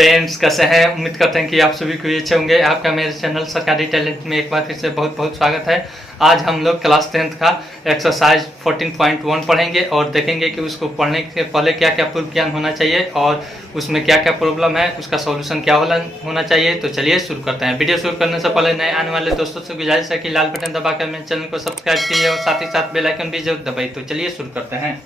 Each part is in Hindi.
फ्रेंड्स, कैसे हैं? उम्मीद करते हैं कि आप सभी को अच्छे होंगे। आपका मेरे चैनल सरकारी टैलेंट में एक बार फिर से बहुत बहुत स्वागत है। आज हम लोग क्लास 10th का एक्सरसाइज 14.1 पढ़ेंगे और देखेंगे कि उसको पढ़ने के पहले क्या क्या पूर्व ज्ञान होना चाहिए और उसमें क्या क्या प्रॉब्लम है, उसका सॉल्यूशन क्या होना चाहिए। तो चलिए शुरू करते हैं। वीडियो शुरू करने से पहले नए आने वाले दोस्तों से गुजारिश है कि लाल बटन दबाकर मेरे चैनल को सब्सक्राइब कीजिए और साथ ही साथ बेल आइकन भी जरूर दबाइए। तो चलिए शुरू करते हैं।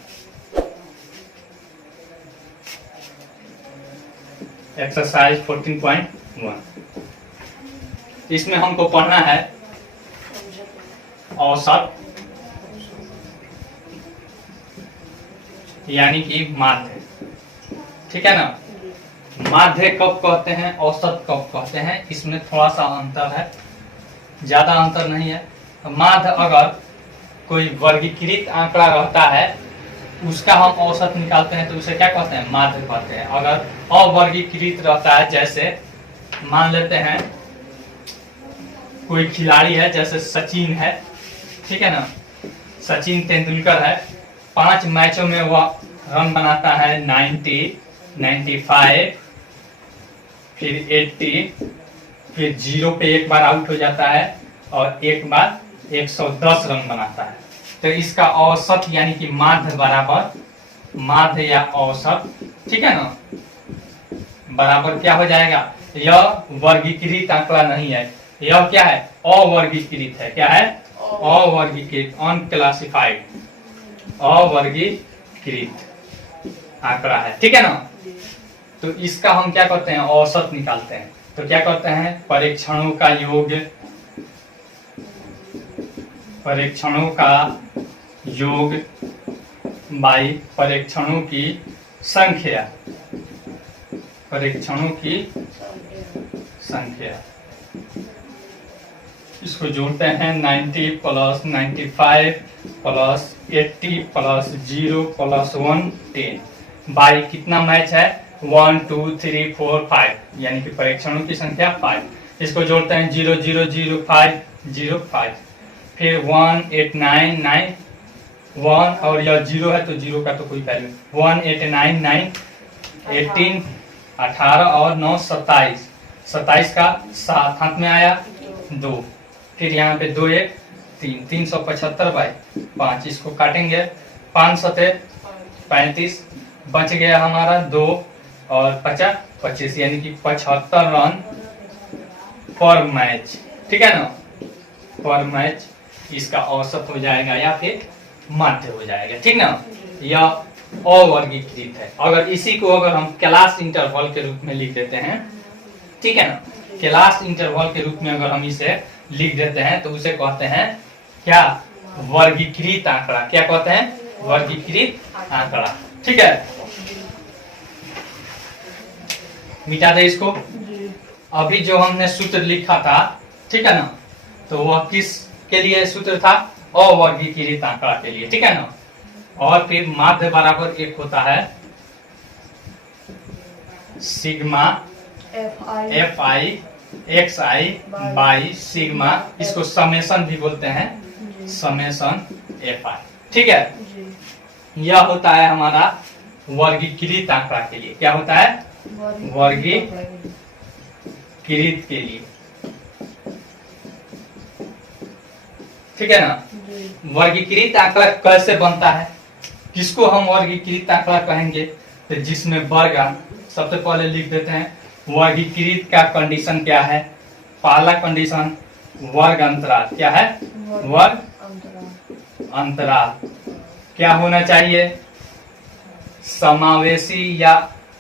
एक्सरसाइज 14.1 इसमें हमको पढ़ना है औसत यानी कि माध्य। ठीक है ना। माध्य कब कहते हैं, औसत कब कहते हैं, इसमें थोड़ा सा अंतर है, ज्यादा अंतर नहीं है। माध्य अगर कोई वर्गीकृत आंकड़ा रहता है उसका हम औसत निकालते हैं तो उसे क्या कहते हैं, माध्य कहते हैं। अगर अवर्गीकृत रहता है, जैसे मान लेते हैं कोई खिलाड़ी है, जैसे सचिन है, ठीक है ना, सचिन तेंदुलकर है, 5 मैचों में वह रन बनाता है 90, 95, फिर 80, फिर 0 पे एक बार आउट हो जाता है और एक बार 110 रन बनाता है। तो इसका औसत यानी कि माध्य बराबर माध्य या औसत, ठीक है ना, बराबर क्या हो जाएगा। यह वर्गीकृत आंकड़ा नहीं है, यह क्या है, अवर्गीकृत है। क्या है, अवर्गीकृत, अनक्लासिफाइड, अवर्गीकृत आंकड़ा है। ठीक है ना। तो इसका हम क्या करते हैं, औसत निकालते हैं। तो क्या करते हैं, परीक्षणों का योग, परीक्षणों का योग बाई परीक्षणों की संख्या, परीक्षणों की संख्या। इसको जोड़ते हैं 90 plus 95 plus 80 plus 0 plus 1 10 by कितना मैच है, 1 2 3 4 5, यानी कि परीक्षणों की संख्या 5। इसको जोड़ते हैं 0 0 0 5 0 5, फिर 1 8 9 9 1 और यह 0 है तो 0 का तो कोई वैल्यू, 1 8 9 9 18 18 और 9 27, 27 का 7 हाथ में आया 2, फिर यहाँ पे 2 1 3, 375 बाई 5। इसको काटेंगे, 5 सते 35, बच गया हमारा 2 और 50 25, यानी कि 75 रन पर मैच। ठीक है ना, पर मैच इसका औसत हो जाएगा या फिर माध्य हो जाएगा। ठीक ना। यह अवर्गीकृत है। अगर इसी को अगर हम क्लास इंटरवल के रूप में लिख देते हैं, ठीक है ना, क्लास इंटरवल के रूप में अगर हम इसे लिख देते हैं तो उसे कहते हैं क्या, वर्गीकृत आंकड़ा। क्या कहते हैं, वर्गीकृत आंकड़ा। ठीक है, मिटा दे इसको। अभी जो हमने सूत्र लिखा था, ठीक है ना, तो वह किस के लिए सूत्र था, अवर्गीकृत आंकड़ा के लिए। ठीक है ना। और फिर माध्य बराबर एक होता है sigma F I X I by sigma, इसको समेशन भी बोलते हैं, समेशन एफ आई। ठीक है। यह होता है हमारा वर्गीकृत आंकड़ा के लिए। क्या होता है, वर्गीकृत के लिए। ठीक है ना। वर्गीकृत आंकड़ा कैसे बनता है, किसको हम वर्गीकृत आंकड़ा कहेंगे, तो जिसमें वर्ग, सबसे पहले लिख देते हैं वर्गीकृत का कंडीशन क्या है। पहला कंडीशन वर्ग अंतराल। क्या है, वर्ग अंतराल क्या होना चाहिए, समावेशी या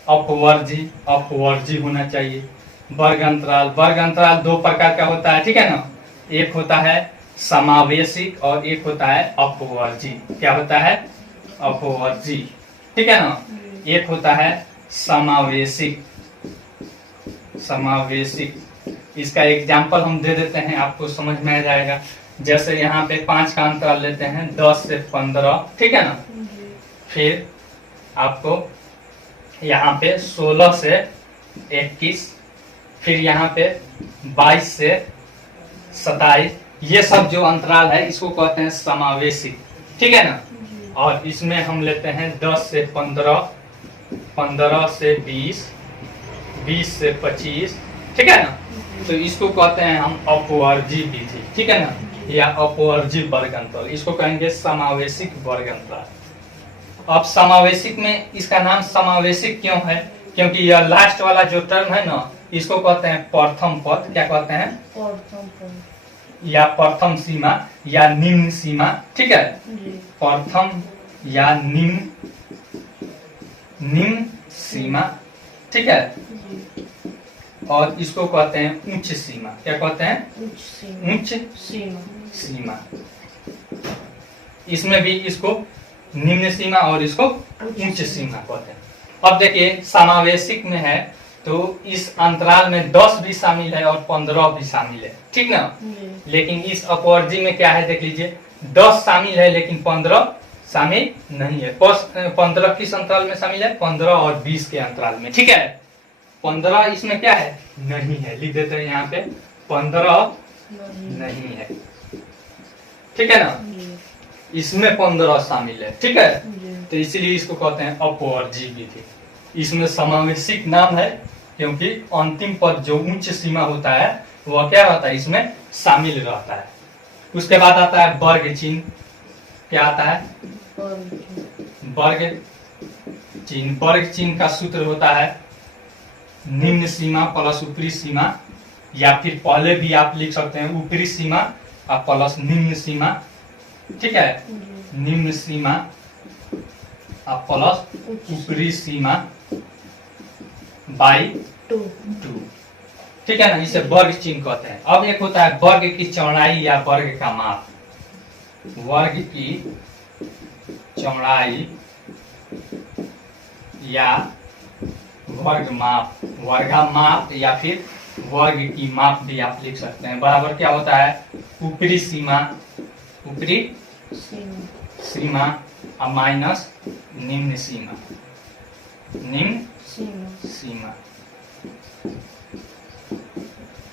अपवर्जी, अपवर्जी होना चाहिए। वर्ग अंतराल, वर्ग अंतराल 2 प्रकार का होता है। ठीक है ना, एक होता है समावेशिक और एक होता है अपवर्जी। क्या होता है, अपवर्जी। ठीक है ना। एक होता है समावेशिक, समावेशिक। इसका एग्जांपल हम दे देते हैं, आपको समझ में आ जाएगा। जैसे यहाँ पे 5 का अंतराल लेते हैं, 10 से 15, ठीक है ना, फिर आपको यहाँ पे 16 से 21, फिर यहाँ पे 22 से 27, ये सब जो अंतराल है इसको कहते हैं समावेशी। ठीक है ना। और इसमें हम लेते हैं 10 से 15, 15 से 20, 20 से 25, ठीक है ना। तो इसको कहते हैं हम अपवर्जी विधि, ठीक है ना, या अपवर्जी वर्ग अंतर, इसको कहेंगे समावेशिक वर्ग अंतर। अब समावेशिक में इसका नाम समावेशिक क्यों है, क्योंकि यह लास्ट वाला जो टर्म है ना, इसको कहते हैं प्रथम पद। क्या कहते हैं? प्रथम पद या प्रथम सीमा या निम्न सीमा, ठीक है। प्रथम या निम्न सीमा, ठीक है। और इसको कहते हैं उच्च सीमा। क्या कहते हैं? उच्च सीमा। इसमें भी इसको निम्न सीमा और इसको उच्च सीमा कहते हैं। अब देखिए समावेशिक में है तो इस अंतराल में 10 भी शामिल है और 15 भी शामिल है, ठीक ना। लेकिन इस अपवर्जी में क्या है, देख लीजिए, 10 शामिल है लेकिन 15 शामिल नहीं है। 15 किस अंतराल में शामिल है? 15 और 20 के अंतराल में, ठीक है। 15 इसमें क्या है? नहीं है। लिख देते हैं यहाँ पे 15 नहीं है, ठीक है ना। इसमें 15 शामिल है, ठीक है। तो इसीलिए इसको कहते हैं अपवर्जी विधि। इसमें समावेशिक नाम है क्योंकि अंतिम पद जो उच्च सीमा होता है वह क्या रहता है? इसमें शामिल रहता है। उसके बाद आता है वर्ग चिन्ह। क्या आता है? वर्ग चिन्ह। वर्ग चिन्ह का सूत्र होता है निम्न सीमा प्लस ऊपरी सीमा, या फिर पहले भी आप लिख सकते हैं ऊपरी सीमा और प्लस निम्न सीमा, ठीक है। निम्न सीमा और प्लस ऊपरी सीमा बाई 2, ठीक है ना। इसे वर्ग चिन्ह कहते हैं। अब एक होता है वर्ग की चौड़ाई या वर्ग का माप। वर्ग की चौड़ाई या वर्ग माप, वर्गा माप या फिर वर्ग की माप भी आप लिख सकते हैं। बराबर क्या होता है? ऊपरी सीमा और माइनस निम्न सीमा।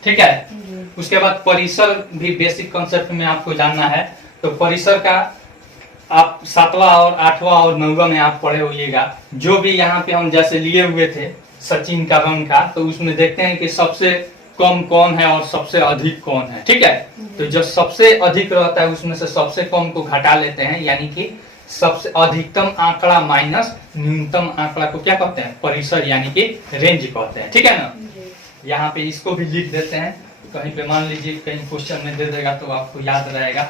ठीक है। उसके बाद परिसर भी बेसिक कॉन्सेप्ट में आपको जानना है। तो परिसर का आप 7वां और 8वां और 9वां में आप पढ़े होइएगा। जो भी यहाँ पे हम जैसे लिए हुए थे सचिन का रंग का, तो उसमें देखते हैं कि सबसे कम कौन है और सबसे अधिक कौन है, ठीक है। तो जो सबसे अधिक रहता है उसमें से सबसे कम को घटा लेते हैं, यानी कि सबसे अधिकतम आंकड़ा माइनस न्यूनतम आंकड़ा को क्या कहते हैं? परिसर यानी कि रेंज कहते हैं, ठीक है ना। यहाँ पे इसको भी लिख देते हैं, कहीं पे मान लीजिए कहीं क्वेश्चन में दे देगा तो आपको याद रहेगा।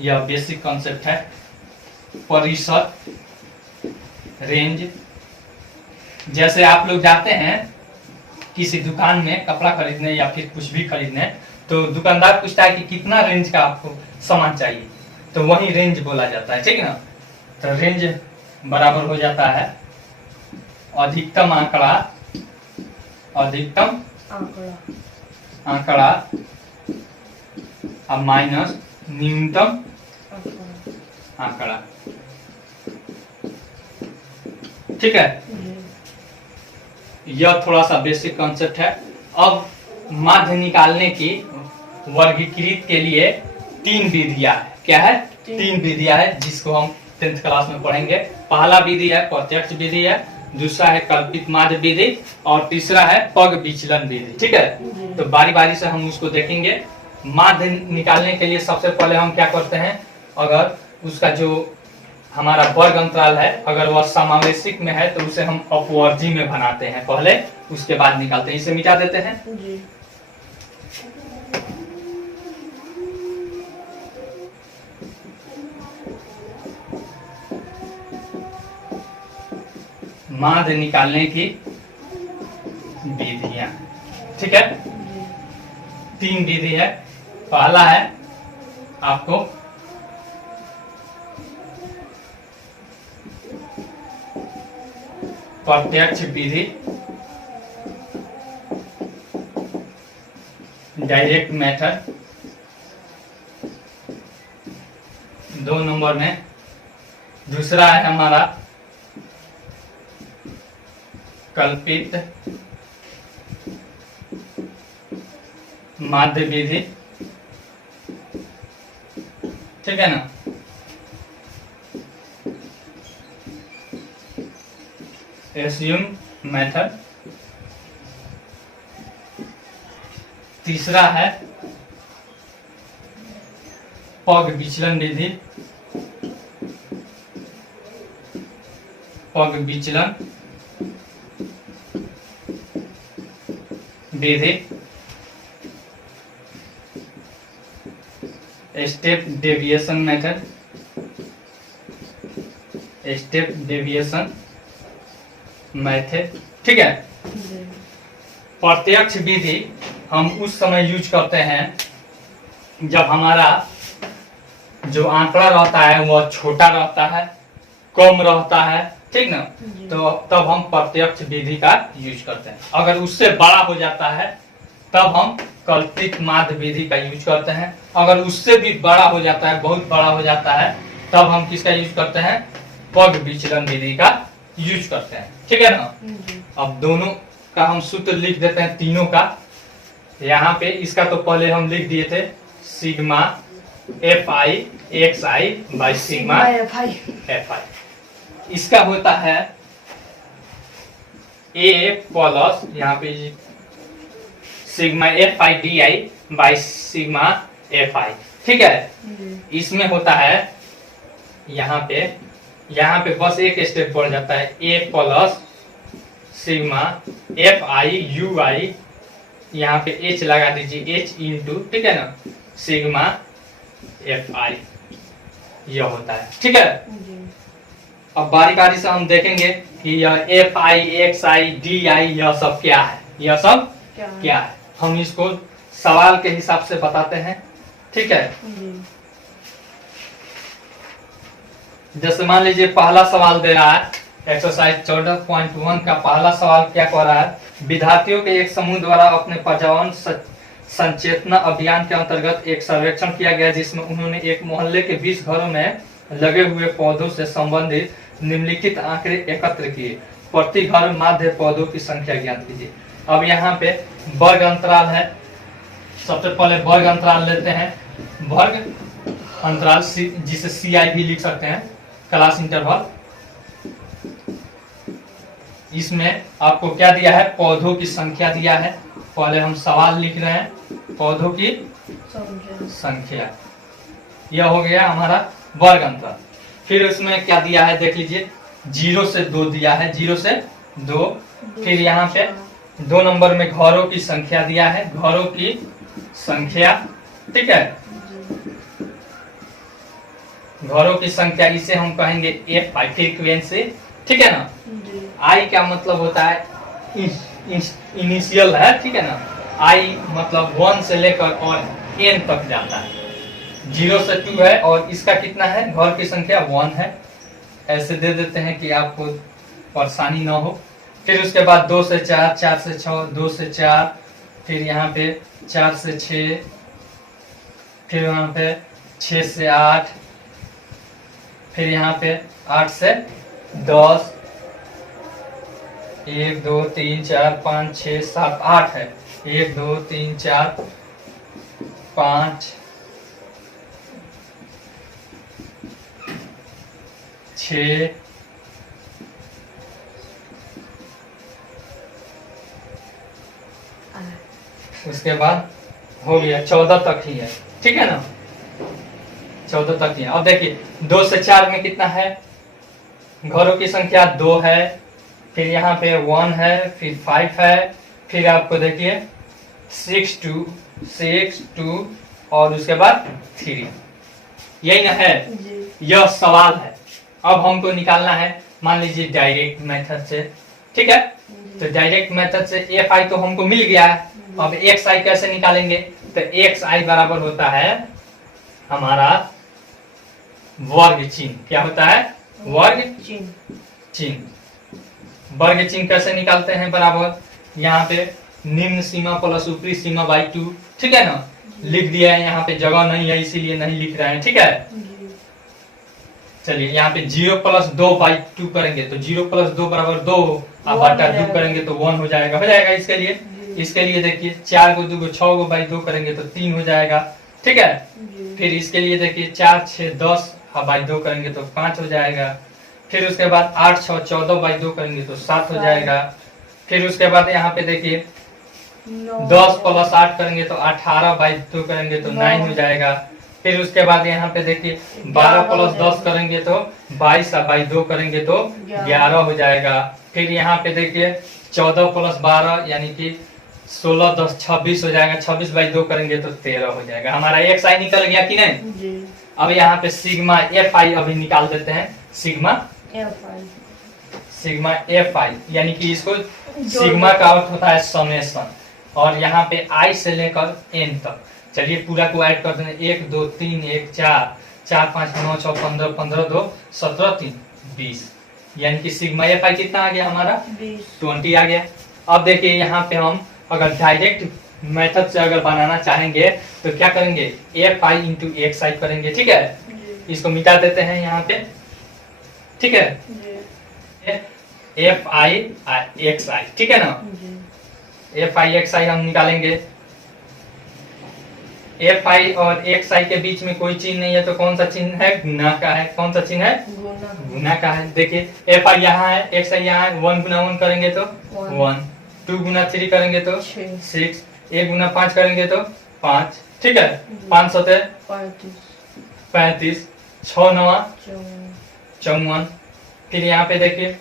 यह बेसिक कॉन्सेप्ट है। परिसर, रेंज। जैसे आप लोग जाते हैं किसी दुकान में कपड़ा खरीदने या फिर कुछ भी खरीदने, तो दुकानदार पूछता है कि कितना रेंज का आपको सामान चाहिए, तो वही रेंज बोला जाता है, ठीक है ना। तो रेंज बराबर हो जाता है अधिकतम आंकड़ा अब माइनस न्यूनतम आंकड़ा, ठीक है। यह थोड़ा सा बेसिक कॉन्सेप्ट है। अब माध्य निकालने की वर्गीकृत के लिए 3 विधियां है। क्या है? 3 विधियां है जिसको हम 10th क्लास में पढ़ेंगे। पहला विधि है प्रत्यक्ष विधि है, दूसरा है कल्पित माध्य विधि और तीसरा है पग विचलन विधि, ठीक है। तो बारी बारी से हम उसको देखेंगे। माध्य निकालने के लिए सबसे पहले हम क्या करते हैं, अगर उसका जो हमारा वर्ग अंतराल है अगर वह समावेशिक में है तो उसे हम अपवर्जी में बनाते हैं पहले, उसके बाद निकालते हैं। इसे मिटा देते हैं। माध्य निकालने की विधियां, ठीक है। 3 विधि है। पहला है आपको प्रत्यक्ष विधि, डायरेक्ट मेथड। 2 नंबर में दूसरा है हमारा कल्पित माध्य विधि, ठीक है ना। Assume method. तीसरा है पग विचलन विधि। पग विचलन विधि, step deviation method, step deviation method. ठीक है। प्रत्यक्ष विधि हम उस समय यूज करते हैं जब हमारा जो आंकड़ा रहता है वह छोटा रहता है, कम रहता है, ठीक ना, तो तब हम प्रत्यक्ष विधि का यूज करते हैं। अगर उससे बड़ा हो जाता है तब हम कल्पित माध्य विधि का यूज करते हैं। अगर उससे भी बड़ा हो जाता है, बहुत बड़ा हो जाता है, तब हम किसका यूज करते हैं? पग विचलन विधि का यूज करते हैं। ठीक है ना। अब दोनों का हम सूत्र लिख देते हैं, तीनों का। यहाँ पे इसका तो पहले हम लिख दिए थे, sigma F I X I by sigma F आई। इसका होता है ए प्लस यहाँ पे sigma F I D I by sigma F आई। ठीक है। इसमें होता है यहाँ पे बस एक स्टेप बढ़ जाता है, A plus sigma F I U I, यहाँ पे एच लगा दीजिए, एच इंटू, ठीक है ना, सिग्मा एफ आई, यह होता है। ठीक है। अब बारी बारी से हम देखेंगे कि यह F I X I D आई यह सब क्या है, यह सब क्या है। हम इसको सवाल के हिसाब से बताते हैं। ठीक है। जैसे मान लीजिए पहला सवाल दे रहा है, एक्सरसाइज 14.1 का पहला सवाल क्या कह रहा है? विद्यार्थियों के एक समूह द्वारा अपने पर्यावरण संचेतना अभियान के अंतर्गत एक सर्वेक्षण किया गया, जिसमें उन्होंने एक मोहल्ले के 20 घरों में लगे हुए पौधों से संबंधित निम्नलिखित आंकड़े एकत्र किए। प्रति घर माध्य पौधों की संख्या ज्ञात कीजिए। अब यहाँ पे वर्ग अंतराल है। सबसे पहले वर्ग अंतराल लेते हैं। वर्ग अंतराल जिसे CI भी लिख सकते हैं, क्लास इंटरवल। इसमें आपको क्या दिया है? पौधों की संख्या दिया है। पहले हम सवाल लिख रहे हैं, पौधों की संख्या। यह हो गया हमारा वर्ग अंतराल। फिर उसमें क्या दिया है देख लीजिए, 0 से 2 दिया है, 0 से 2। फिर यहाँ पे 2 नंबर में घरों की संख्या दिया है, घरों की संख्या। ठीक है। घरों की संख्या, इसे हम कहेंगे एफ आई, फ्रीक्वेंसी। ठीक है ना। आई का मतलब होता है इनिशियल है। ठीक है ना। आई मतलब 1 से लेकर और n तक जाता है। 0 से 2 है और इसका कितना है? घर की संख्या 1 है। ऐसे दे देते हैं कि आपको परेशानी ना हो। फिर उसके बाद 2 से 4, 4 से 6, 2 से 4, फिर यहाँ पे 4 से 6, फिर यहाँ पे 6 से 8, फिर यहाँ पे 8 से 10, 1 2 3 4 5 6 7 8 है। 1 2 3 4 5 6 उसके बाद हो गया 14 तक ही है। ठीक है ना। 14 तक ही है। अब देखिए 2 से 4 में कितना है? घरों की संख्या 2 है, फिर यहाँ पे 1 है, फिर 5 है, फिर आपको देखिए 6 2 और उसके बाद 3। यही ना है। यह सवाल है। अब हमको निकालना है, मान लीजिए डायरेक्ट मेथड से। ठीक है। तो डायरेक्ट मेथड से एफ आई तो हमको मिल गया है। अब एक्स आई कैसे निकालेंगे? तो एक्स आई बराबर होता है हमारा वर्ग चिन्ह। क्या होता है? वर्ग चिन्ह। वर्ग चिन्ह कैसे निकालते हैं? बराबर यहाँ पे निम्न सीमा प्लस ऊपरी सीमा बाई 2। ठीक है ना। लिख दिया है, यहाँ पे जगह नहीं है इसीलिए नहीं लिख रहे हैं। ठीक है। चलिए यहाँ पे 0 प्लस 2 बाई 2 करेंगे तो 0 प्लस 2 बराबर 2, अब बटा 2 करेंगे तो 1 हो जाएगा। इसके लिए देखिए 4 को 2 को 6 को बाई 2 करेंगे तो 3 हो जाएगा। ठीक है। फिर इसके लिए देखिए 4 6 10 बाई 2 करेंगे तो 5 हो जाएगा। फिर उसके बाद 8 6 14 बाई 2 करेंगे तो 7 हो जाएगा। फिर उसके बाद यहाँ पे देखिए 10 प्लस 8 करेंगे तो 18/2 करेंगे तो 9 हो जाएगा। फिर उसके बाद यहाँ पे देखिए 12 प्लस 10 करेंगे तो 22/2 करेंगे तो 11 हो जाएगा। फिर यहाँ पे देखिए 14 प्लस 12 यानी कि 16 10 26 हो जाएगा। 26/2 करेंगे तो 13 हो जाएगा। हमारा एक्स आई निकल गया कि नहीं जी। अब यहाँ पे सिग्मा एफ आई अभी निकाल देते हैं। सिग्मा एफ आई यानी कि इसको सिग्मा का अर्थ होता है समेशन और यहाँ पे आई से लेकर एन तक। चलिए पूरा को ऐड कर दें 1 2 3 1 4 4 5 9 6 15 15 2 17 3 20 यानी कि सिग्मा एफ आई कितना आ गया हमारा 20 आ गया। अब देखिए यहाँ पे हम अगर डायरेक्ट मेथड से अगर बनाना चाहेंगे तो क्या करेंगे F I into x I करेंगे। ठीक है इसको मिटा देते हैं यहाँ पे। ठीक है एफ आई एक्स आई ठीक है ना। एफ आई एक्स आई हम निकालेंगे। एफ आई और एक्स आई के बीच में कोई चिन्ह नहीं है तो कौन सा चिन्ह है गुना का है। कौन सा चिन्ह है गुना का है। देखिए एफ आई यहाँ है एक्स आई यहाँ है 1 गुना 1 करेंगे तो 1 2 गुना 3 करेंगे तो 6 1 गुना 5 करेंगे तो 5 ठीक है 5 सते 35 6 9 54। फिर यहाँ पे देखिए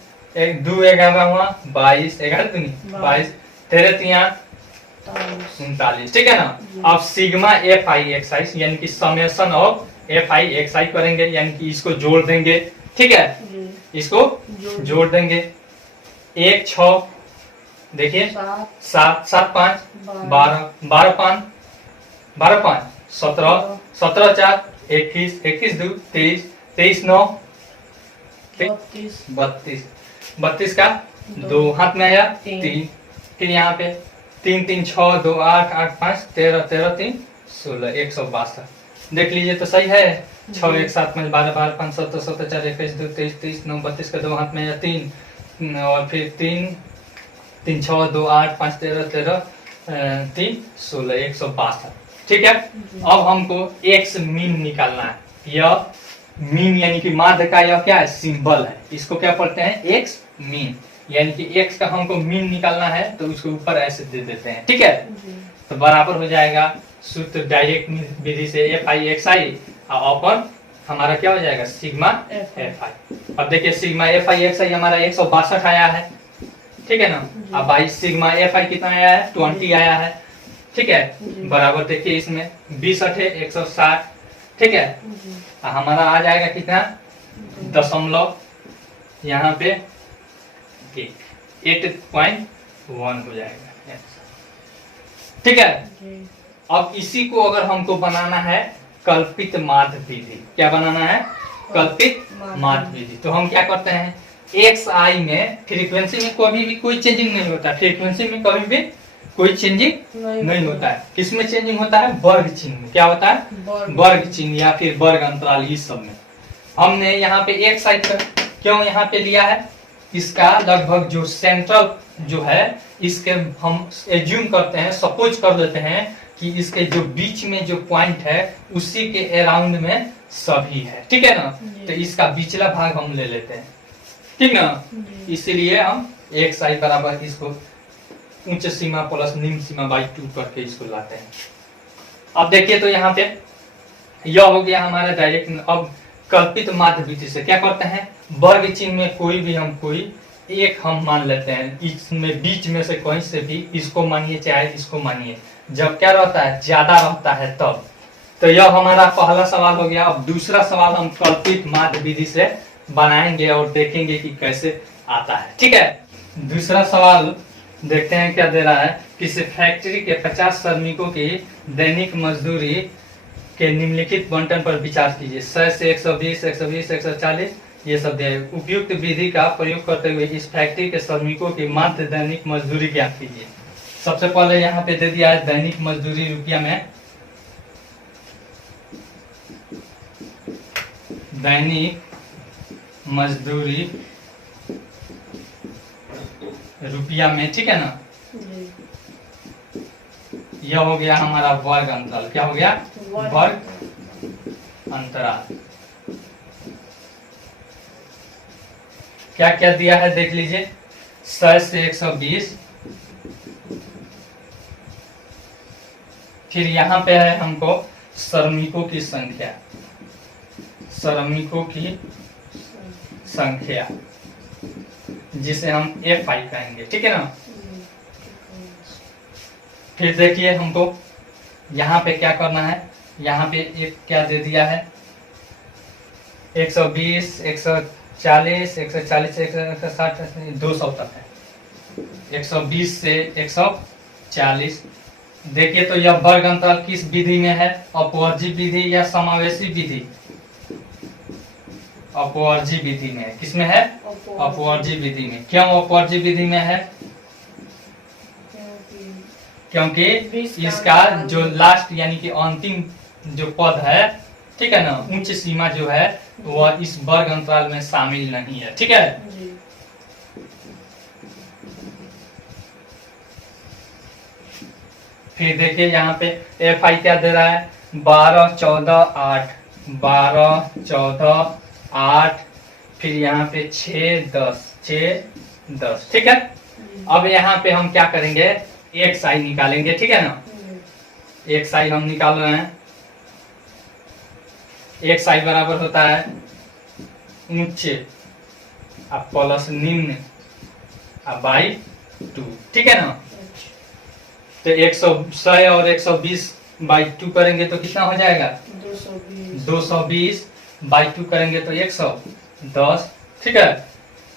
2 11 हुआ 22 11 दूनी 22 13 3 39 ठीक है ना। अब sigma F I X I यानी कि summation of F I X I करेंगे यानी कि इसको जोड़ देंगे। ठीक है इसको जोड़ देंगे 1 6 देखिए 7 7 5 12 12 5 12 5 17 17 4 21 21 2 23 23 9 32 का 2 हाथ में आया 3। फिर यहाँ पे 3 3 6 2 8 8 5 13 13 3 16 162 देख लीजिए तो सही है। 6 1 7 5 12 12 5 17 17 4 21 2 23 23 9 32 का 2 हाथ में आया 3 और फिर 3 3 6 2 8 5 13 13 3 16 162 ठीक है। अब हमको एक्स मीन निकालना है। यह मीन यानी कि माध्य का यह क्या है सिंबल है। इसको क्या पढ़ते हैं एक्स मीन यानी कि एक्स का हमको मीन निकालना है तो उसको ऊपर ऐसे दे देते हैं। ठीक है तो बराबर हो जाएगा सूत्र डायरेक्ट विधि से एफ आई एक्स आई अपन हमारा क्या हो जाएगा सिग्मा एफ आई। अब देखिए सिग्मा एफ आई एक्स आई हमारा 162 आया है। ठीक है ना। अब भाई सिग्मा एफ आई कितना आया है 20 आया है। ठीक है बराबर देखिए इसमें 20 8 160 ठीक है हमारा आ जाएगा कितना दशमलव यहाँ पे 8.1 हो जाएगा। ठीक है अब इसी को अगर हमको बनाना है कल्पित माध्य विधि। क्या बनाना है कल्पित माध्य विधि। तो हम क्या करते हैं एक्स आई में फ्रीक्वेंसी में कभी भी कोई चेंजिंग नहीं होता। फ्रीक्वेंसी में कभी भी कोई चेंजिंग नहीं होता है। किसमें चेंजिंग होता है वर्ग चिन्ह में। क्या होता है वर्ग चिन्ह या फिर वर्ग अंतराल इस सब में। हमने यहाँ पे एक साइड क्यों यहाँ पे लिया है इसका लगभग जो सेंट्रल जो है इसके हम एज्यूम करते हैं सपोज कर देते हैं कि इसके जो बीच में जो पॉइंट है उसी के अराउंड में सभी है। ठीक है ना। तो इसका पिछला भाग हम ले लेते हैं। ठीक ना। इसीलिए हम एक साइड बराबर इसको उच्च सीमा प्लस निम्न सीमा बाई 2 करके इसको लाते हैं। अब देखिए तो यहाँ पे यह हो गया हमारा डायरेक्ट। अब कल्पित माध्य विधि से क्या करते हैं वर्ग चिन्ह में कोई भी हम कोई एक हम मान लेते हैं। इसमें बीच में से कहीं से भी इसको मानिए चाहे इसको मानिए जब क्या रहता है ज्यादा रहता है तब। तो यह हमारा पहला सवाल हो गया। अब दूसरा सवाल हम कल्पित माध्य विधि से बनाएंगे और देखेंगे कि कैसे आता है। ठीक है दूसरा सवाल देखते हैं क्या दे रहा है। किसी फैक्ट्री के 50 श्रमिकों की दैनिक मजदूरी के निम्नलिखित बंटन पर विचार कीजिए। 100 से 120 120 140 ये सब दे। उपयुक्त विधि का प्रयोग करते हुए इस फैक्ट्री के श्रमिकों की मात्र दैनिक मजदूरी ज्ञात कीजिए। सबसे पहले यहाँ पे दे दिया है दैनिक मजदूरी रुपया में। दैनिक मजदूरी रुपया में। ठीक है ना। यह हो गया हमारा वर्ग अंतराल। क्या हो गया वर्ग अंतराल। क्या क्या दिया है देख लीजिए। 100 से 120 फिर यहाँ पे है हमको श्रमिकों की संख्या, श्रमिकों की संख्या जिसे हम एफ आई कहेंगे, ठीक है ना। फिर देखिए हमको यहाँ पे क्या करना है, यहाँ पे एक क्या दे दिया है 120, 140, 140 से 160, 200 तक है। 120 से 140। देखिए तो यह वर्ग अंतराल किस विधि में है, अपवर्जी विधि या समावेशी विधि? अपवर्जी विधि में है। किसमें है? अपवर्जी विधि में। क्यों अपवर्जी विधि में है? क्योंकि इसका जो लास्ट यानी कि अंतिम जो पद है, ठीक है ना, उच्च सीमा जो है वह इस वर्ग अंतराल में शामिल नहीं है, ठीक है। फिर देखिए यहाँ पे एफ आई क्या दे रहा है, 12, 14, 8, 12, 14, 8, फिर यहाँ पे 6, 10, 6, 10, ठीक है। अब यहाँ पे हम क्या करेंगे, एक्स आई निकालेंगे, ठीक है ना। एक्स आई हम निकाल रहे हैं। एक्स आई बराबर होता है उच्च अब प्लस निम्न अब बाई 2, ठीक है ना। तो 100 और 120 बाई 2 करेंगे तो कितना हो जाएगा, 220 बाई 2 करेंगे तो 110, ठीक है।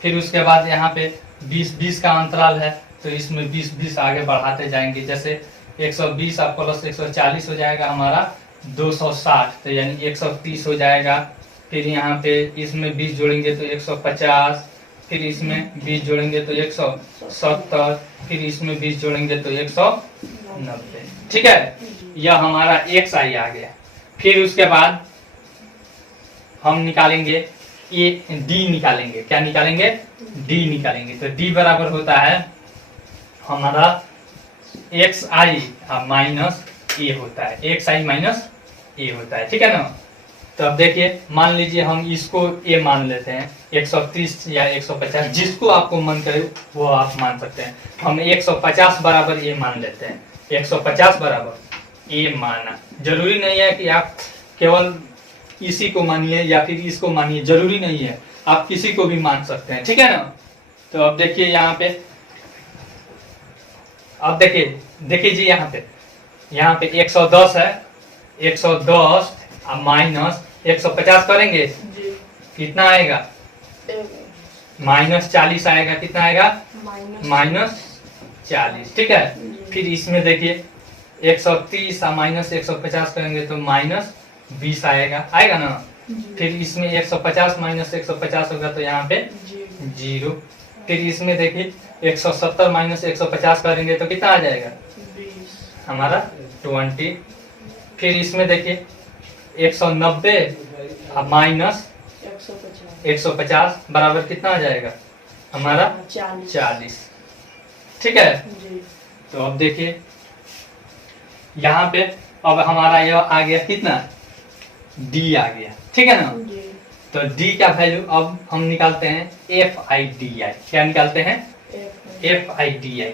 फिर उसके बाद यहाँ पे 20 का अंतराल है तो इसमें 20 आगे बढ़ाते जाएंगे। जैसे 120 अब प्लस 140 हो जाएगा हमारा 260, तो यानी 130 हो जाएगा। फिर यहाँ पे इसमें 20 जोड़ेंगे तो 150, फिर इसमें 20 जोड़ेंगे तो 170, फिर इसमें 20 जोड़ेंगे तो 190, ठीक है। यह हमारा एक्स आई आ गया। फिर उसके बाद हम निकालेंगे ए डी निकालेंगे। क्या निकालेंगे? डी निकालेंगे। तो डी बराबर होता है हमारा एक्स आई माइनस ए होता है, एक्स आई माइनस ए होता है, ठीक है ना। तो अब देखिए मान लीजिए हम इसको ए मान लेते हैं, 130 या 150 जिसको आपको मन करे वो आप मान सकते हैं। हम 150 बराबर ए मान लेते हैं। 150 बराबर ए माना, जरूरी नहीं है कि आप केवल इसी को मानिए या फिर इसको मानिए, जरूरी नहीं है, आप किसी को भी मान सकते हैं, ठीक है ना। तो अब देखिए यहाँ पे, अब देखिए जी यहाँ पे 110 है, 110 अब माइनस 150 करेंगे कितना आएगा, -40 आएगा। कितना आएगा? -40, ठीक है। फिर इसमें देखिए 130 माइनस 150 करेंगे तो -20 आएगा ना। फिर इसमें 150 माइनस 150 होगा तो यहाँ पे 0। फिर इसमें देखिए 170 माइनस 150 करेंगे तो कितना आ जाएगा हमारा 20। फिर इसमें देखिए 190 माइनस 150 बराबर कितना आ जाएगा हमारा 40, ठीक है। तो अब देखिए यहाँ पे अब हमारा यह आ गया कितना, डी आ गया, ठीक है ना। तो डी का वैल्यू अब हम निकालते हैं एफ आई डी आई। क्या निकालते हैं? एफ आई डी आई।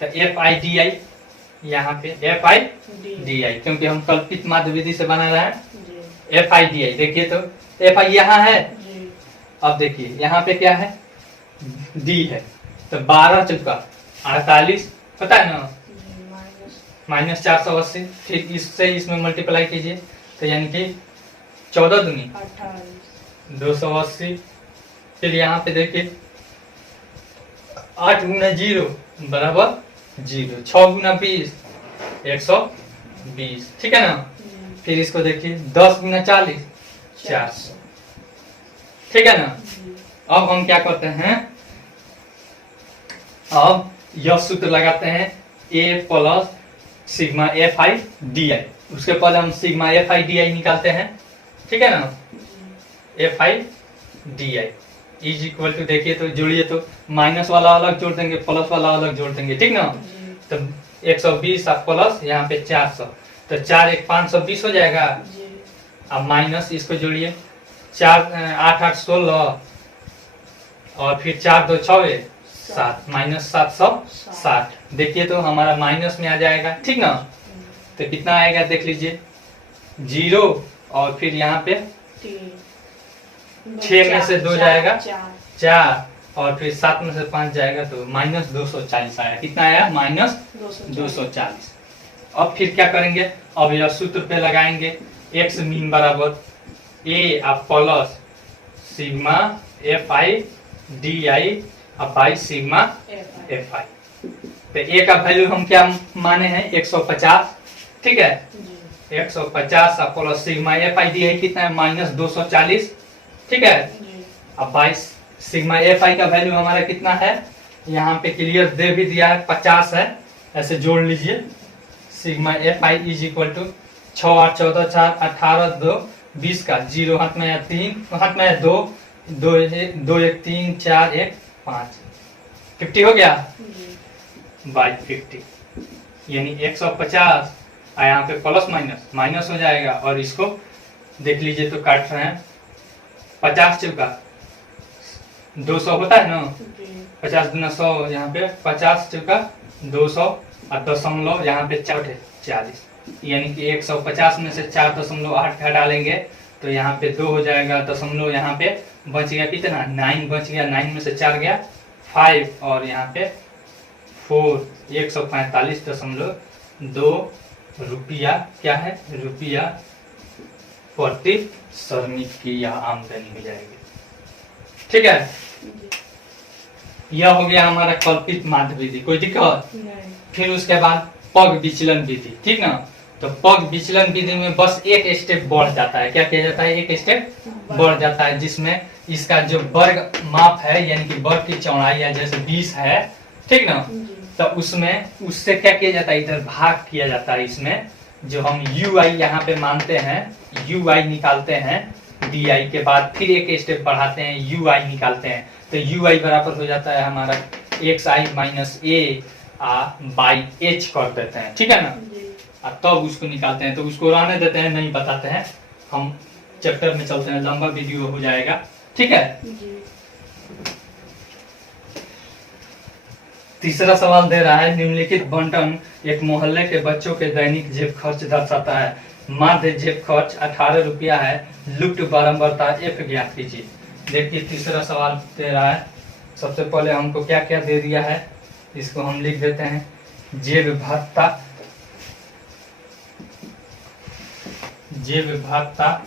तो एफ आई डी आई यहाँ पे एफ आई डी आई, क्योंकि हम कल्पित माध्य विधि से बना रहे हैं। एफ आई डी आई देखिए तो एफ आई यहाँ है। अब देखिए यहाँ पे क्या है, डी है। तो 12 चुका 48, पता है ना, -480। फिर इससे इसमें मल्टीप्लाई कीजिए तो यानी कि 14 दूनी 280। फिर यहाँ पे देखिए 8 गुना 0 बराबर 0, 6 गुना 20 120, ठीक है ना। फिर इसको देखिए 10 गुना 40 400, ठीक है ना। अब हम क्या करते हैं, अब यह सूत्र लगाते हैं A plus sigma F I D I. उसके पहले हम sigma F I D I निकालते हैं, ठीक है ना। F I D I is equal to, देखिए तो जोड़िए तो माइनस वाला अलग जोड़ देंगे, प्लस वाला अलग जोड़ देंगे, ठीक ना। तो 120 प्लस यहाँ पे 400, तो 4 1 520 हो जाएगा। अब माइनस इसको जोड़िए, 4 8 8 16 और फिर 4 2 6 7, -760। देखिए तो हमारा माइनस में आ जाएगा, ठीक ना। तो कितना आएगा देख लीजिए, 0 और फिर यहाँ पे 6 में से 2 जाएगा 4 और फिर 7 में से 5 जाएगा तो -240 आया। कितना आया? -240। अब फिर क्या करेंगे, अब यह सूत्र पे लगाएंगे, x मीन बराबर a plus sigma fi di by sigma fi। तो a का वैल्यू हम क्या माने हैं? 150, ठीक है। 150 प्लस सिग्मा fi दी है कितना है? -240, ठीक है। अब बाई सिग्मा fi का वैल्यू हमारा कितना है? यहाँ पे क्लियर दे भी दिया है, 50 है, ऐसे जोड़ लीजिए। Sigma fi is equal to 6 8 14 4 18 2 20 का 0 हाथ में 3 हाथ में 2 2 1 3 4 1 5 50 हो गया बाई 50, यानी 150 यहाँ पे प्लस माइनस हो जाएगा। और इसको देख लीजिए तो काट रहे हैं, 50 चौका 200 होता है ना, 50 गुना 100, यहाँ पे 50 चौका 200 और दशमलव यहाँ पे 40, यानी कि 150 में से 4.8 घटा लेंगे तो यहाँ पे 2 हो जाएगा, दशमलव यहाँ पे बच गया कितना? 9 बच गया, 9 में से 4 गया 5 और यहाँ पे 4, 145.2 रुपया क्या है? रुपया प्रति श्रमिक की यह आमदनी हो जाएगी, ठीक है। यह हो गया हमारा कल्पित माध्य विधि, कोई दिक्कत? फिर उसके बाद पग विचलन विधि, ठीक ना। तो पग विचलन विधि में बस एक स्टेप बढ़ जाता है। क्या किया जाता है? एक स्टेप बढ़ जाता है, जिसमें इसका जो वर्ग माप है यानी कि वर्ग की चौड़ाई है जैसे 20 है, ठीक ना, तो उसमें उससे क्या किया जाता है? इधर भाग किया जाता है। इसमें जो हम ui यहाँ पे मानते हैं, ui निकालते हैं, di के बाद फिर एक स्टेप बढ़ाते हैं, ui निकालते हैं, तो ui बराबर हो जाता है हमारा xi minus a by h कर देते हैं, ठीक है ना। और तब उसको निकालते हैं, तो उसको रहने देते हैं, नहीं बताते हैं, हम चैप्टर में चलते हैं, लंबा वीडियो हो जाएगा, ठीक है। तीसरा सवाल दे रहा है, निम्नलिखित बंटन एक मोहल्ले के बच्चों के दैनिक जेब खर्च दर्शाता है। माध्य जेब खर्च 18 रुपया है, लुप्त बारंबारता f ज्ञात कीजिए। देखिए तीसरा सवाल दे रहा है, सबसे पहले हमको क्या क्या दे दिया है, इसको हम लिख देते हैं। जेब भत्ता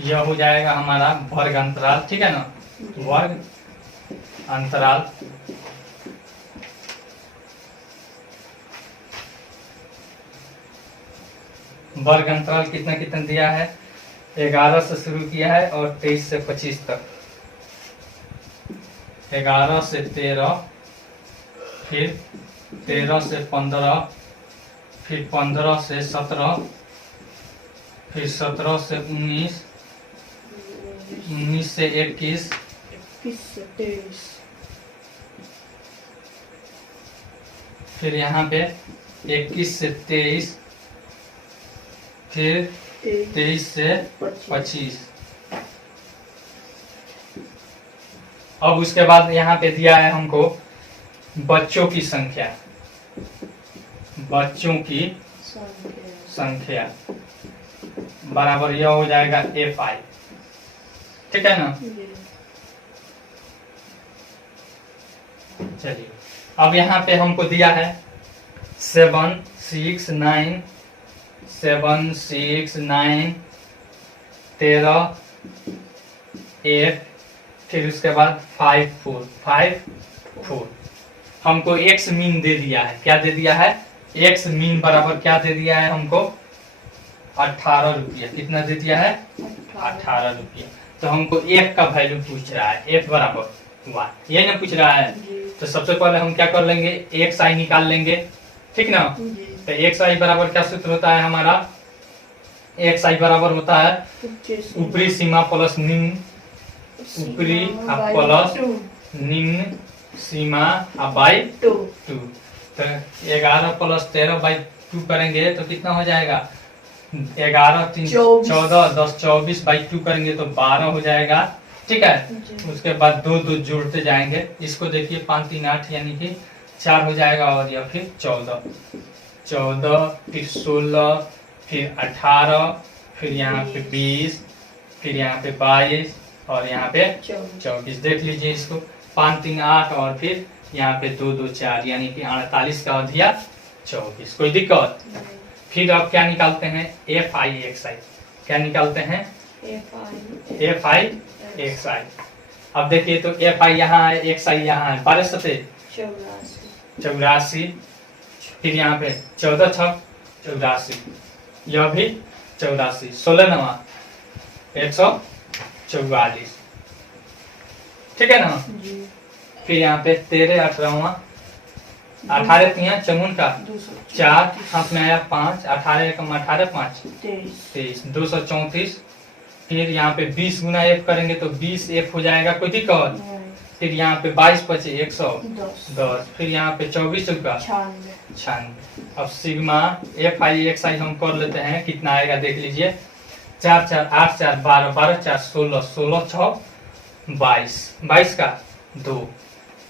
यह हो जाएगा हमारा वर्ग अंतराल, ठीक है ना, वर्ग अंतराल कितना कितना दिया है? 11 से शुरू किया है और 23 से 25 तक, 11 से 13, फिर 13 से 15, फिर 15 से 17, फिर 17 से 19, 19 से 21, 21 से 23, फिर यहाँ पे 21 से 23, फिर 23 से 25। अब उसके बाद यहाँ पे दिया है हमको बच्चों की संख्या, बराबर यह हो जाएगा fi, ठीक है ना। चलिए अब यहाँ पे हमको दिया है 7 6 9, 13 8, फिर उसके बाद 5 4 हमको x मीन दे दिया है। क्या दे दिया है? x मीन बराबर क्या दे दिया है हमको? 18 रुपया। कितना दे दिया है? 18 रुपया। तो हमको f का वैल्यू पूछ रहा है, f बराबर 1, ये ना पूछ रहा है। तो सबसे पहले हम क्या कर लेंगे, xi निकाल लेंगे, ठीक ना। तो xi बराबर क्या सूत्र होता है हमारा? xi बराबर होता है ऊपरी सीमा प्लस निम्न, ऊपरी प्लस निम्न सीमा बाई 2। तो 11 प्लस 13 बाई 2 करेंगे तो कितना हो जाएगा? 11 3 14, 10 24 बाई 2 करेंगे तो 12 हो जाएगा, ठीक है। उसके बाद 2 2 जोड़ते जाएंगे, इसको देखिए 5 3 8 यानी कि 4 हो जाएगा और या फिर 14। 14, फिर 16, फिर 18, फिर यहाँ पे 20, फिर यहाँ पे 22 और यहाँ पे 24। देख लीजिए इसको, 5 3 8 और फिर यहाँ पे 2 2 4 यानी कि 48 का अधिया 24। कोई दिक्कत? फिर अब क्या निकालते हैं? एफ आई एक्स आई। क्या निकालते हैं? एफ आई एक्स आई। अब देखिए तो एफ आई यहाँ है, एक्स आई यहाँ है, 12 सते 84, फिर यहाँ पे 14 छक 84, यह भी 84, 16 नवा 144। ठीक है ना? फिर यहाँ पे 13 18वां, 18 तिया चमुन का 4, हाथ में आया 5, 18 कम 18 5 23, 234। फिर यहाँ पे 20 गुना एफ करेंगे तो 20 एफ हो जाएगा। कोई दिक्कत? फिर यहाँ पे 22 पचे 110, फिर यहाँ पे 24 चौका 96। अब सिग्मा एफ आई एक्स आई हम कर लेते हैं, कितना आएगा देख लीजिए। 4 4 8 4 12 12 4 16 16 6 22, 22 का 2।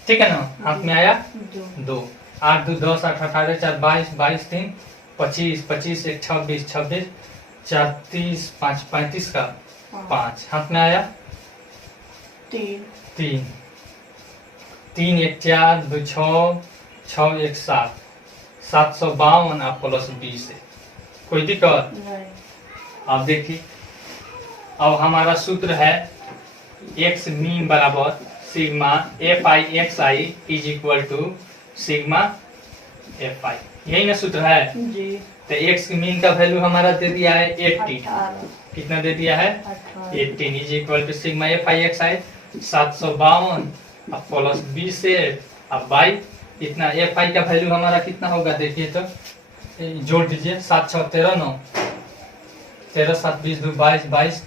ठीक है ना? हाथ में आया 2, 8 2 10 8 18 4 22 22 3 25 25 1 26 26 4 30 5 35 का 5, हाथ में आया 3 3 1 4 2 6 6 1 7 752 आप प्लस 20 है। कोई दिक्कत? अब देखिए, अब हमारा सूत्र है एक्स मीन बराबर sigma F I X I is equal to sigma F I. यही ना सूत्र है? तो एक्स मीन का वैल्यू हमारा दे दिया है 80। कितना दे दिया है? 18 is equal to sigma F I X I 752 अब प्लस 20 से अब बाई इतना एफ आई का वैल्यू हमारा कितना होगा देखिए तो, जोड़ दीजिए। 7 6 13 9 13 7 20 2 22 22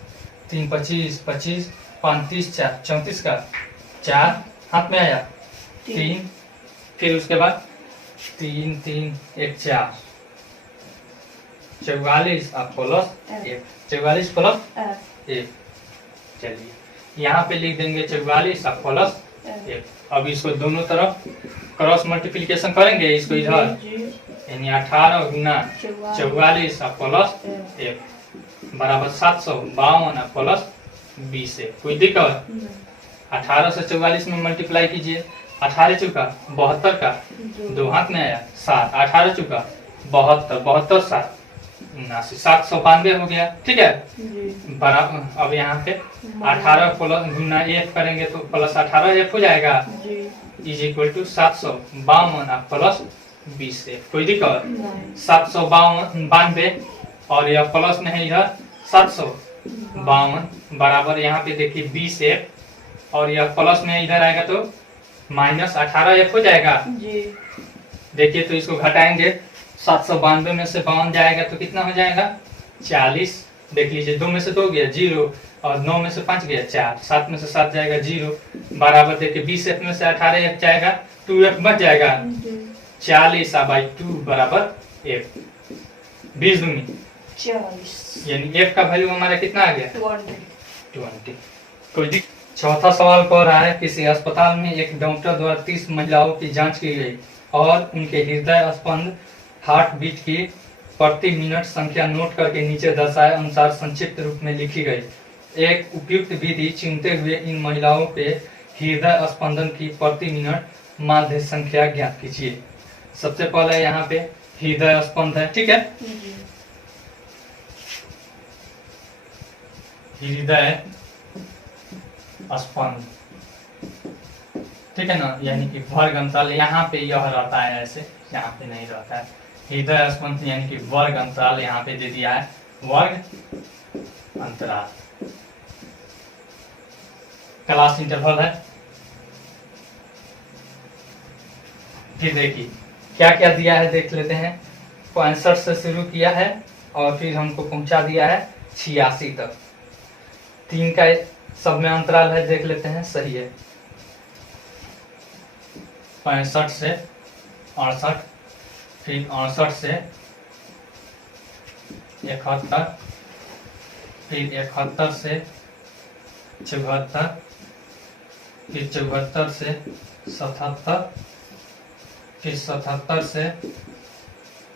3 25 25 5 30 4 34 का 4, हाथ में आया 3, फिर उसके बाद 3 3 1 4 44 अब प्लस 1 44 प्लस 1। चलिए यहाँ पे लिख देंगे 44 अब प्लस 1। अब इसको दोनों तरफ क्रॉस मल्टीप्लिकेशन करेंगे, इसको इधर यानी 18 गुना 44 अब प्लस 1 बराबर 752 अब प्लस 20 है। कोई दिक्कत? 18 से 44 में मल्टीप्लाई कीजिए। 18 चुका 72 का 2, हाथ में आया 7, 18 चुका 72 72 7 79 792 हो गया। ठीक है? बराबर अब यहाँ पे 18 प्लस गुना एफ करेंगे तो प्लस 18 एफ हो जाएगा is equal to 752 plus 20 F. कोई दिक्कत? 792 और यह प्लस में है इधर 752 बराबर यहाँ पे देखिए 20 एफ और यह प्लस में इधर आएगा तो माइनस 18 एफ हो जाएगा। देखिए तो इसको घटाएंगे, 792 में से 52 जाएगा तो कितना हो जाएगा 40। देख लीजिए 2 में से 2 गया 0 और 9 में से 5 गया 4, 7 में से 7 जाएगा 0 बराबर देखिए 20 एफ में से 18 एफ जाएगा 2 एफ बच जाएगा 40 बाई 2 बराबर एफ 20 दूनी 40 यानी एफ का वैल्यू हमारा कितना आ गया 20। कोई चौथा सवाल कह रहा है किसी अस्पताल में एक डॉक्टर द्वारा 30 महिलाओं की जांच की गई और उनके हृदय स्पंद हार्ट बीट की प्रति मिनट संख्या नोट करके नीचे दर्शाए अनुसार संक्षिप्त रूप में लिखी गई। एक उपयुक्त विधि चुनते हुए इन महिलाओं के हृदय स्पंदन की प्रति मिनट माध्य संख्या ज्ञात कीजिए। सबसे पहले यहाँ पे हृदय स्पंद है। ठीक है? हृदय स्पंद, ठीक है ना, यानी कि वर्ग अंतराल यहाँ पे यह रहता है, ऐसे यहाँ पे नहीं रहता है। हृदय स्पंद यानी कि वर्ग अंतराल यहाँ पे दे दिया है, वर्ग अंतराल। क्लास इंटरवल है। फिर देखिए क्या क्या दिया है देख लेते हैं। 65 से शुरू किया है और फिर हमको पहुंचा दिया है 86 तक। 3 का सब में अंतराल है, देख लेते हैं। सही है 65 से 68, फिर 68 से 71, फिर 71 से 74, फिर 74 से 77, फिर 77 से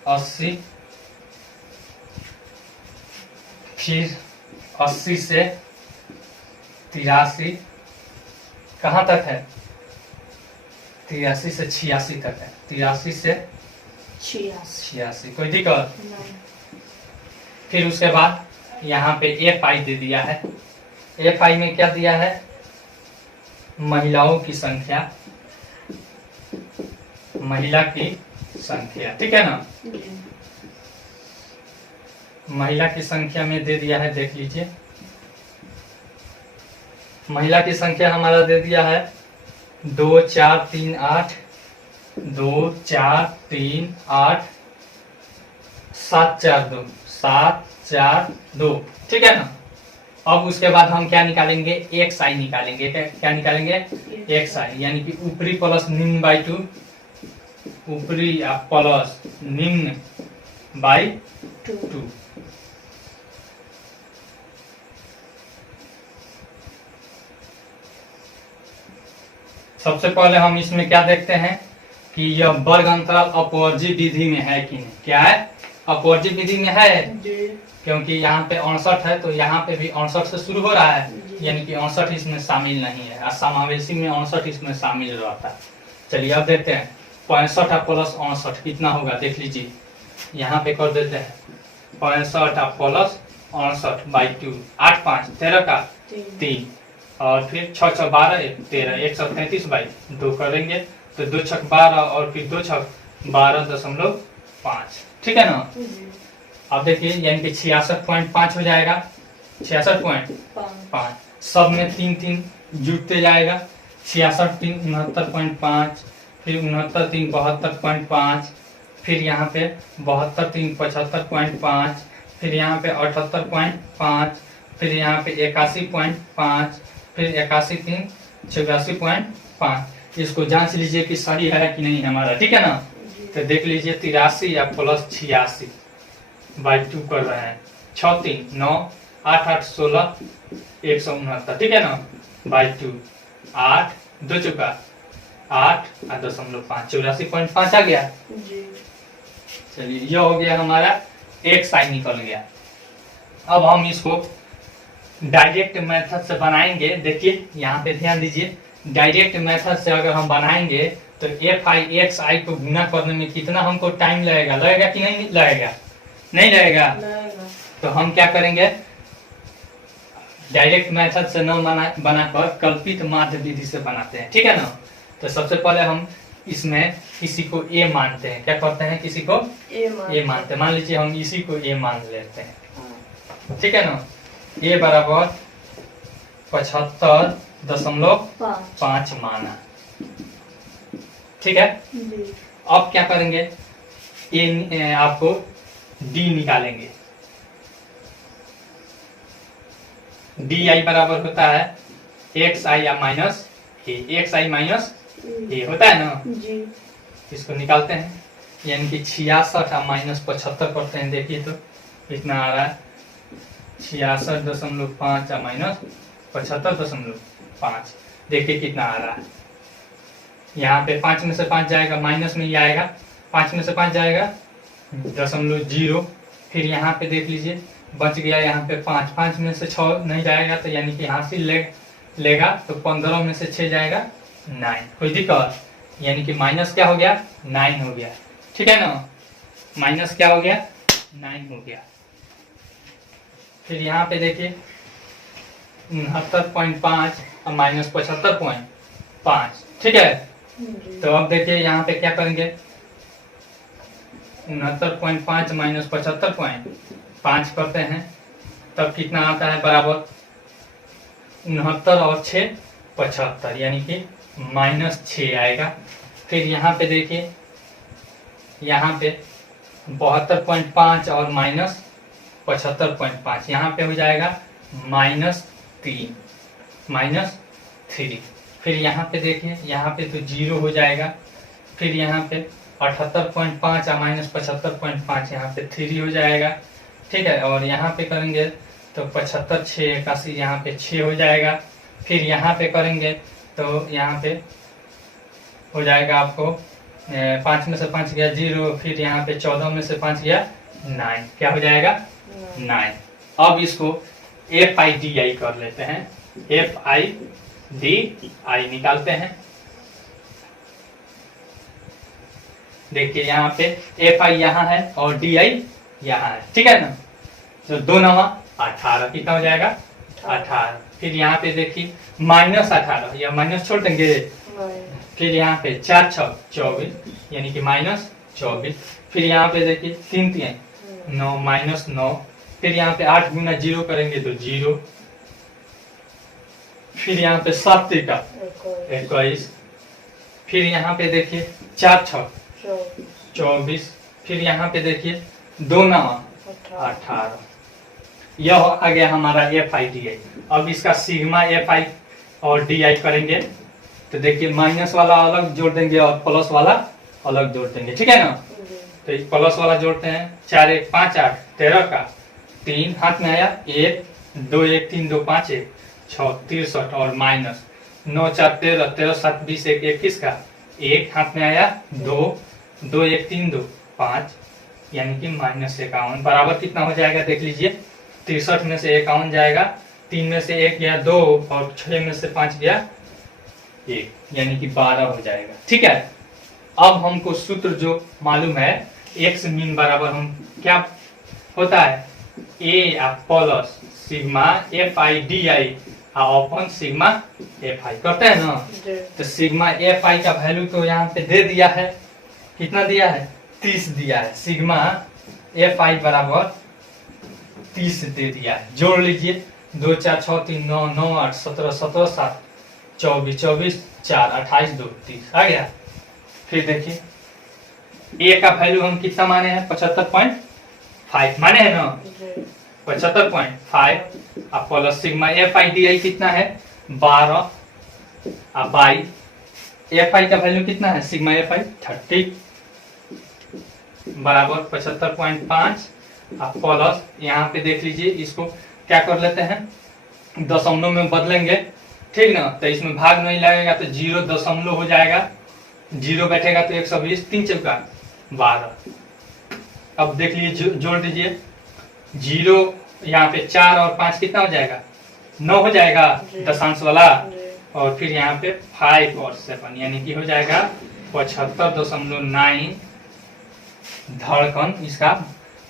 80, फिर 80 से 83, कहाँ तक है? 83 से 86 तक है। 83 से 86, कोई दिक्कत? फिर उसके बाद यहाँ पे एफ आई दे दिया है। एफ आई में क्या दिया है? महिलाओं की संख्या, महिला की संख्या, ठीक है ना? महिला की संख्या में दे दिया है, देख लीजिए। महिला की संख्या हमारा दे दिया है 2 4 3 8, 2 4 3 8, 7 4 2, 7 4 2, ठीक है ना? अब उसके बाद हम क्या निकालेंगे? एक्स आई निकालेंगे। क्या निकालेंगे? एक्स आई, यानी कि ऊपरी प्लस निम्न बाई 2, ऊपरी प्लस निम्न बाई 2। सबसे पहले हम इसमें क्या देखते हैं कि यह वर्ग अंतराल अपवर्जी विधि में है कि नहीं। क्या है? अपवर्जी विधि में है, क्योंकि यहाँ पे 69 है तो यहाँ पे भी 69 से शुरू हो रहा है, यानी कि 69 इसमें शामिल नहीं है। समावेशी में 69 इसमें शामिल रहता है। चलिए अब देखते हैं 65 प्लस 69 कितना होगा, देख लीजिए। यहाँ पे कर देते हैं 65 प्लस 69 बाई 2, 8 5 13 का 3, और फिर 6 6 12 13, 133 बाई 2 करेंगे तो 2 6 12 और फिर 2 6 12.5, ठीक है ना? अब देखिए, यानी कि 66.5 हो जाएगा। 66.5, सब में 3 3 जुड़ते जाएगा। 66 3 69.5, फिर 69 3 72.5, फिर यहाँ पे 72 3 75.5, फिर यहाँ पे 78.5, फिर यहाँ पे 81.5, फिर 81 3 84.5। इसको जांच लीजिए कि सही है कि नहीं हमारा, ठीक है ना? तो देख लीजिए 83 या प्लस 86 बाई 2 कर रहे हैं। 6 3 9, 8 8 16, 169, ठीक है ना? बाई 2, 8 2 चुका 8 और 0.5, 84.5 आ गया। चलिए, ये हो गया हमारा एक्स आई निकल गया। अब हम इसको डायरेक्ट मेथड से बनाएंगे। देखिए यहाँ पे ध्यान दीजिए, डायरेक्ट मेथड से अगर हम बनाएंगे तो एफ आई एक्स आई को गुना करने में कितना हमको टाइम लगेगा? लगेगा कि नहीं लगेगा? नहीं लगेगा। तो हम क्या करेंगे? डायरेक्ट मेथड से न बनाकर कल्पित माध्य विधि से बनाते हैं, ठीक है ना? तो सबसे पहले हम इसमें किसी को ए मानते हैं। क्या करते हैं? किसी को ए मानते हैं। मान लीजिए हम इसी को ए मान लेते हैं, ठीक है ना? ए बराबर 75.5 माना, ठीक है? अब क्या करेंगे? ए आपको डी निकालेंगे। डी आई बराबर होता है एक्स आई या माइनस ए, एक्स आई माइनस ए होता है ना? इसको निकालते हैं, यानी कि 66 माइनस 75 करते हैं। देखिए तो कितना आ रहा है? 66.5 माइनस 75.5, देखिए कितना आ रहा है। यहाँ पे 5 में से 5 जाएगा, माइनस में ही आएगा। 5 में से 5 जाएगा 0.0, फिर यहाँ पे देख लीजिए बच गया यहाँ पे 5, 5 में से 6 नहीं जाएगा तो यानी कि हासिल लेगा तो 15 में से 6 जाएगा 9, कोई दिक्कत? यानी कि माइनस क्या हो गया? 9 हो गया, ठीक है ना? माइनस क्या हो गया? 9 हो गया। फिर यहाँ पे देखिए 69.5 और माइनस 75.5, ठीक है? तो अब देखिए यहाँ पे क्या करेंगे? 69.5 माइनस 75.5 करते हैं, तब कितना आता है? बराबर 69 और 6 75, यानी कि -6 आएगा। फिर यहाँ पे देखिए, यहाँ पे 72.5 और माइनस 75.5, यहाँ पे हो जाएगा -3। फिर यहाँ पे देखिए, यहाँ पे तो 0 हो जाएगा। फिर यहाँ पे 78.5 और माइनस 75.5, यहाँ पे 3 हो जाएगा, ठीक है? और यहाँ पे करेंगे तो 75 6 81, यहाँ पे 6 हो जाएगा। फिर यहाँ पे करेंगे तो यहाँ पे हो जाएगा आपको 5 में से 5 गया 0, फिर यहाँ पे 14 में से 5 गया 9, क्या हो जाएगा 9। अब इसको FIDI कर लेते हैं, FIDI निकालते हैं। देखिए यहाँ पे FI यहाँ है और DI यहाँ है, ठीक है ना। तो 2 9 18, कितना हो जाएगा 18। फिर यहाँ पे देखिए -18, या माइनस छोड़ देंगे। फिर यहाँ पे 4 6 24, यानी कि -24। फिर यहाँ पे देखिए 3 3 9 -9। फिर यहाँ पे 8 गुना 0 करेंगे तो 0। फिर यहाँ पे 7 का 21। फिर यहाँ पे देखिए 4 6 24। फिर यहाँ पे देखिए 2 9 18। यह आ गया हमारा FIDI। अब इसका सिग्मा FI और DI करेंगे तो देखिए माइनस वाला अलग जोड़ देंगे और प्लस वाला अलग जोड़ देंगे, ठीक है ना। तो एक प्लस वाला जोड़ते हैं, 4 1 5 8 13 का 3 हाथ में आया 1 2 1 3 2 5 1 6 63 और माइनस 9 4 13 13 7 20 1 21 का 1 हाथ में आया 2 2 1 3 2 5, यानी कि -51 बराबर कितना हो जाएगा देख लीजिए। 63 में से 51 जाएगा, 3 में से 1 गया 2 और 6 में से 5 गया 1, यानी कि 12 हो जाएगा, ठीक है। अब हमको सूत्र जो मालूम है, x मीन बराबर हम क्या होता है A plus sigma FIDI upon sigma FI करते हैं ना। तो सिग्मा FI का वैल्यू तो यहाँ पे दे दिया है, कितना दिया है 30 दिया है। सिग्मा FI बराबर 30 दे दिया है, जोड़ लीजिए 2 4 6 3 9 9 8 17 17 7 24 24 4 28 2 30 आ गया। फिर देखिए A का वैल्यू हम कितना माने हैं 75.5 माने हैं ना, 75.5 अब प्लस सिग्मा FIDI कितना है 12 बाई FI का वैल्यू कितना है सिग्मा FI 30 बराबर 75.5 प्लस यहाँ पे देख लीजिए, इसको क्या कर लेते हैं दशमलव में बदलेंगे, ठीक ना। तो इसमें भाग नहीं लगेगा तो 0 दशमलव हो जाएगा, 0 बैठेगा तो 120 3 चौका 12। अब देख लीजिए जोड़ दीजिए, 0 यहाँ पे 4 और 5 कितना हो जाएगा 9 हो जाएगा दशांश वाला, और फिर यहाँ पे 5 और 7 यानी कि हो जाएगा 75.9 धड़कन इसका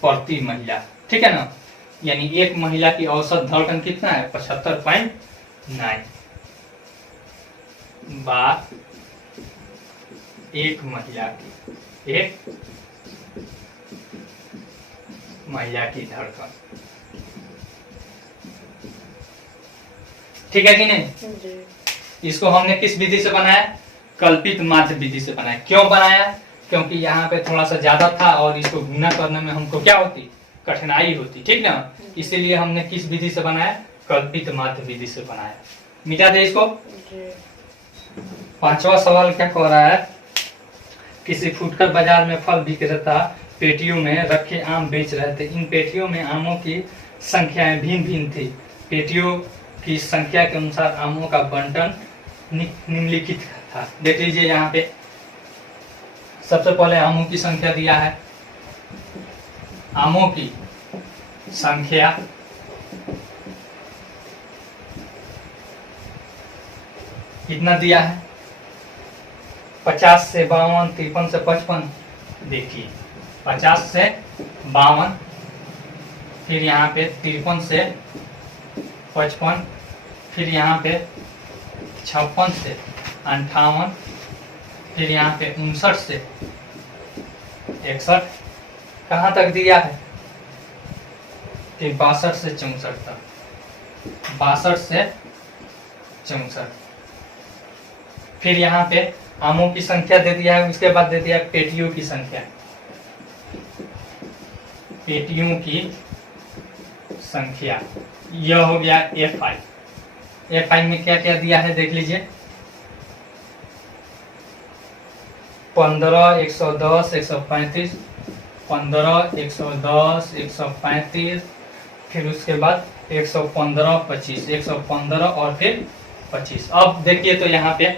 प्रति महिला, ठीक है ना। यानी एक महिला की औसत धड़कन कितना है 75.9 बार एक महिला की धड़कन, ठीक है कि नहीं। इसको हमने किस विधि से बनाया कल्पित माध्य विधि से बनाया। क्यों बनाया, क्योंकि यहाँ पे थोड़ा सा ज्यादा था और इसको गुना करने में हमको क्या होती कठिनाई होती, ठीक ना। इसीलिए हमने किस विधि से बनाया कल्पित माध्य विधि से बनाया। मिटा दे इसको। 5वां सवाल क्या कह रहा है, किसी फुटकर बाजार में फल विक्रेता पेटियों में रखे आम बेच रहे थे। इन पेटियों में आमों की संख्याएं भिन्न भिन्न थी। पेटियों की संख्या के अनुसार आमों का बंटन निम्नलिखित था। देख लीजिए यहाँ पे सबसे पहले आमों की संख्या दिया है, आमों की संख्या कितना दिया है 50 से 52 53 से 55। देखिए 50 से 52, फिर यहाँ पे 53 से 55, फिर यहाँ पे 56 से 58, फिर यहाँ पे 59 से 61, कहाँ तक दिया है फिर 62 से 64 तक, 62 से 64। फिर यहाँ पे आमों की संख्या दे दिया है, उसके बाद दे दिया पेटियों की संख्या। पेटियों की संख्या यह हो गया FI। FI में क्या क्या दिया है देख लीजिए, 15 110 135, 15 110 135, फिर उसके बाद 115 25, 115 और फिर 25। अब देखिए तो यहाँ पे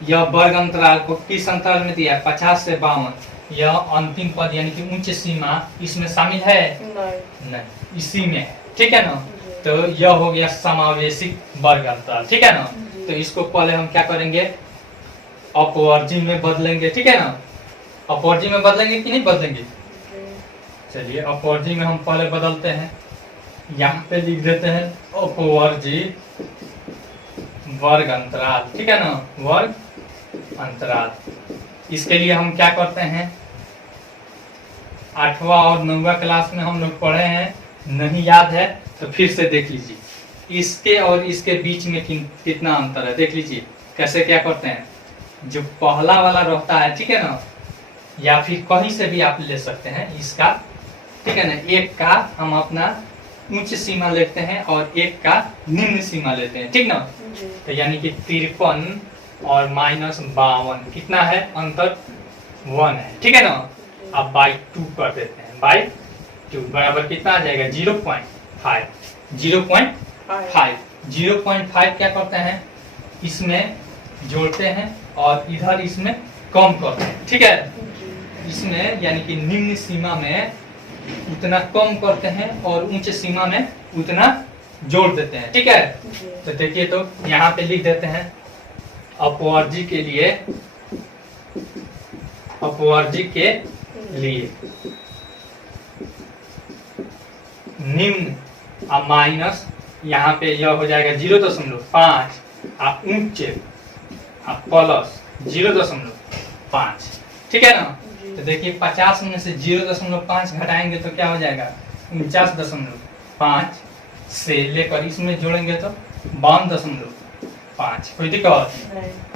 यह वर्ग अंतराल को किस अंतराल में दिया है? 50 से 52। यह अंतिम पद यानी कि उच्च सीमा इसमें शामिल है? नहीं, इसी में है। ठीक है ना? तो यह हो गया समावेशी वर्ग अंतराल। ठीक है ना? तो इसको पहले हम क्या करेंगे, अपवर्जी में बदलेंगे। ठीक है ना? अपवर्जी में बदलेंगे कि नहीं बदलेंगे? चलिए अपवर्जी में हम पहले बदलते हैं। यहाँ पे लिख देते हैं अपवर्जी वर्ग अंतराल। ठीक है ना? वर्ग अंतराल। इसके लिए हम क्या करते हैं, 8वां और 9वां क्लास में हम लोग पढ़े हैं, नहीं याद है तो फिर से देख लीजिए। इसके और इसके बीच में कितना अंतर है देख लीजिए। कैसे क्या करते हैं, जो पहला वाला रहता है, ठीक है ना, या फिर कहीं से भी आप ले सकते हैं इसका। ठीक है ना? एक का हम अपना उच्च सीमा लेते हैं और एक का निम्न सीमा लेते हैं। ठीक ना? तो यानी कि 53 और -52 कितना है अंतर? 1 है। ठीक है ना? अब बाई 2 कर देते हैं। बाई 2 बराबर कितना आ जाएगा? 0.5। 0.5 क्या करते हैं, इसमें जोड़ते हैं और इधर इसमें कम करते हैं। ठीक है? इसमें यानी कि निम्न सीमा में उतना कम करते हैं और उच्च सीमा में उतना जोड़ देते हैं। ठीक है? तो देखिए, तो यहाँ पे लिख देते हैं अपवर्जी के लिए, अपवर्जी के लिए निम्न और माइनस, यहाँ पे यह हो जाएगा 0.5 और उच्च और प्लस 0.5। ठीक है ना? तो देखिए 50 में से 0.5 घटाएंगे तो क्या हो जाएगा? 49.5 से लेकर इसमें जोड़ेंगे तो 52.5। कोई दिक्कत?